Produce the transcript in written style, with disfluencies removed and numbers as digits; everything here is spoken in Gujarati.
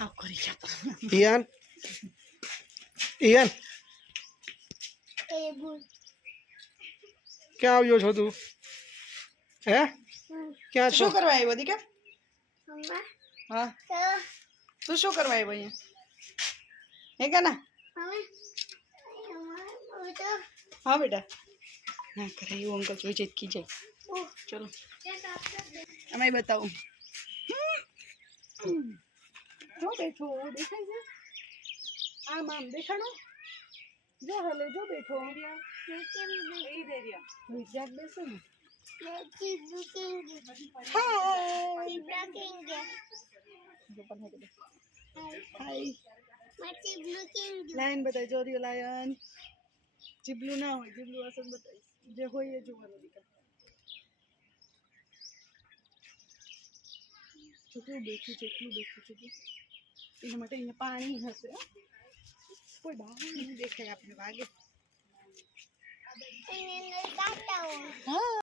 હાવ કરી જતો ઈયાન ઈયાન ક્યાં આવ્યો છો તું હે ક્યાં છો શું કરવા આવ્યો દીકા હા તું શું કરવા આવ્યો અહીંયા હે કે ના हाँ बेटा ना करे वो अंकल जोई जेत की जाए चलो हमें बताओ जो बैठो देखाई जा आम आम देखानो जो हले जो बैठो यही दे दिया विचार बेसो ने हाय लायन बताई जोरियो लायन જીબલું ના હોય જીબલું અસર બતાવીશ જે હોય એ જોવાનું દીકરા કેટલું બેઠું છે એના માટે અહીંયા પાણી હશે કોઈ બહાર નહીં દેખાય આપણે વાગે હા